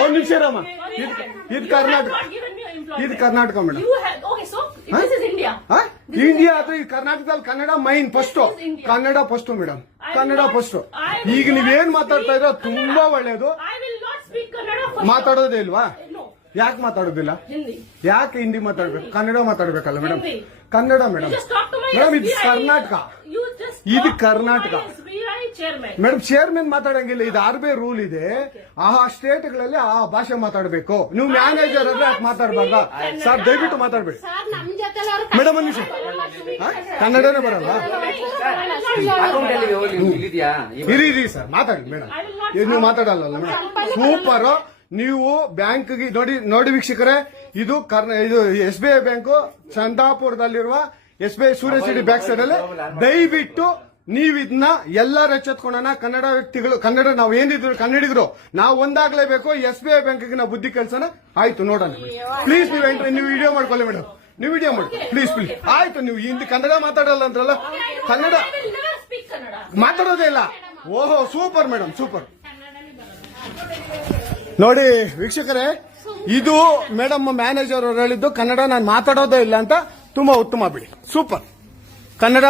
ಒಂದು ನಿಮಿಷ ರಾಮ, ಇದು ಕರ್ನಾಟಕ, ಇದು ಕರ್ನಾಟಕ ಮೇಡಮ್. ಇಂಡಿಯಾ ಅಥವಾ ಈ ಕರ್ನಾಟಕದಲ್ಲಿ Kannada main first, Kannada first madam, Kannada first. ಈಗ ನೀವೇನ್ ಮಾತಾಡ್ತಾ ಇರೋ ತುಂಬಾ ಒಳ್ಳೇದು. ಮಾತಾಡೋದೇ ಇಲ್ವಾ? ಯಾಕೆ ಮಾತಾಡೋದಿಲ್ಲ? ಯಾಕೆ ಹಿಂದಿ ಮಾತಾಡ್ಬೇಕು? ಕನ್ನಡ ಮಾತಾಡ್ಬೇಕಲ್ಲ ಮೇಡಮ್? ಕನ್ನಡ ಮೇಡಮ್. ಮೇಡಮ್ ಇದು ಕರ್ನಾಟಕ, ಇದು ಕರ್ನಾಟಕ ಮೇಡಮ್. ಚೇರ್ಮನ್ ಮಾತಾಡಂಗಿಲ್ಲ, ಇದು RBI ರೂಲ್ ಇದೆ. ಆ ಸ್ಟೇಟ್ಗಳಲ್ಲಿ ಆ ಭಾಷೆ ಮಾತಾಡಬೇಕು. ನೀವು ಮ್ಯಾನೇಜರ್ ಅಂದ್ರೆ ಯಾಕೆ ಮಾತಾಡ್ಬಾರ್ದ ಸರ್? ದಯವಿಟ್ಟು ಮಾತಾಡ್ಬೇಡಿ ಮೇಡಮ್. ಒಂದು ನಿಮಿಷ, ಕನ್ನಡನೇ ಬರಲ್ಲ? ಇರಿ ಸರ್, ಮಾತಾಡಿ ಮೇಡಮ್. ನೀವು ಮಾತಾಡಲ್ಲ ಮೇಡಮ್? ಸೂಪರ್. ನೀವು ಬ್ಯಾಂಕ್ಗೆ ನೋಡಿ ವೀಕ್ಷಕರೇ, ಇದು SBI ಬ್ಯಾಂಕು ಚಂದಾಪುರದಲ್ಲಿರುವ SBI ಸೂರ್ಯ ಸಿಟಿ ಬ್ಯಾಕ್ ಸೈಡ್ ಅಲ್ಲಿ. ದಯವಿಟ್ಟು ನೀವು ಇದನ್ನ ಎಲ್ಲರೂ ಎಚ್ಚೆತ್ಕೊಳ್ಳೋಣ. ಕನ್ನಡ ವ್ಯಕ್ತಿಗಳು, ಕನ್ನಡ ನಾವು ಏನಿದ್ರು ಕನ್ನಡಿಗರು, ನಾವು ಒಂದಾಗ್ಲೇಬೇಕು. SBI ಬ್ಯಾಂಕ್ಗೆ ನಾವು ಬುದ್ಧಿ ಕಲ್ಸೋಣ. ಆಯ್ತು, ನೋಡೋಣ ಪ್ಲೀಸ್. ನೀವು ವಿಡಿಯೋ ಮಾಡ್ಕೊಳ್ಳಿ ಮೇಡಮ್, ನೀವು ವಿಡಿಯೋ ಮಾಡಿ ಪ್ಲೀಸ್. ಆಯ್ತು, ನೀವು ಹಿಂದಿ ಕನ್ನಡ ಮಾತಾಡಲ್ಲ ಅಂದ್ರಲ್ಲ, ಕನ್ನಡ ಮಾತಾಡೋದೇ ಇಲ್ಲ. ಓಹೋ, ಸೂಪರ್ ಮೇಡಮ್, ಸೂಪರ್. ನೋಡಿ ವೀಕ್ಷಕರೇ, ಇದು ಮೇಡಮ್ ಮ್ಯಾನೇಜರ್ ಅವರು ಹೇಳಿದ್ದು, ಕನ್ನಡ ನಾನು ಮಾತಾಡೋದೇ ಇಲ್ಲ ಅಂತ. ತುಂಬಾ ಉತ್ತಮ ಬಿಡಿ, ಸೂಪರ್. ಕನ್ನಡ